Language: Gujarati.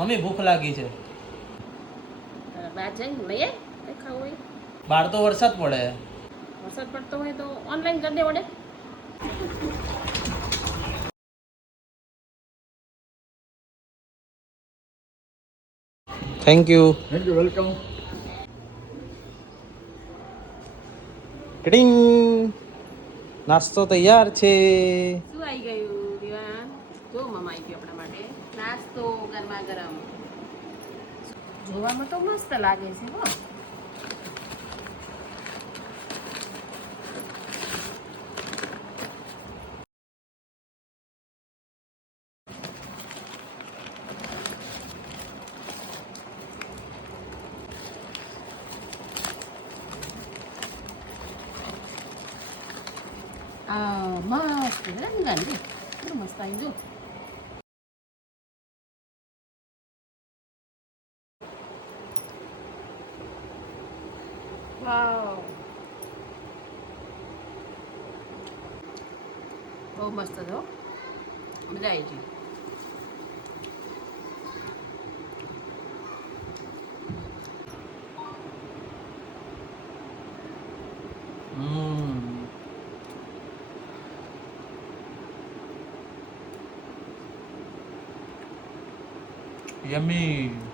મમ્મી ભૂખ લાગી છે. બહાર જઈને લઈ આય કઈ ખાવું હોય. બહાર તો વરસાદ પડે. વરસાદ પડતો હોય તો ઓનલાઈન કરી દે ઓર્ડર. Thank you. વેલકમ. ટિંગ નાસ્તો તૈયાર છે. શું આવી ગયું દીવાન? જો મમ્મા આવી ગયો આપણા માટે નાસ્તો ગરમા ગરમ. જોવામાં તો મસ્ત લાગે છે હો. મસ્ત રંગન જો મસ્ત આવી જો. વાવ બહુ મસ્ત છે હો. મજા આવી ગઈ. યમ્મી.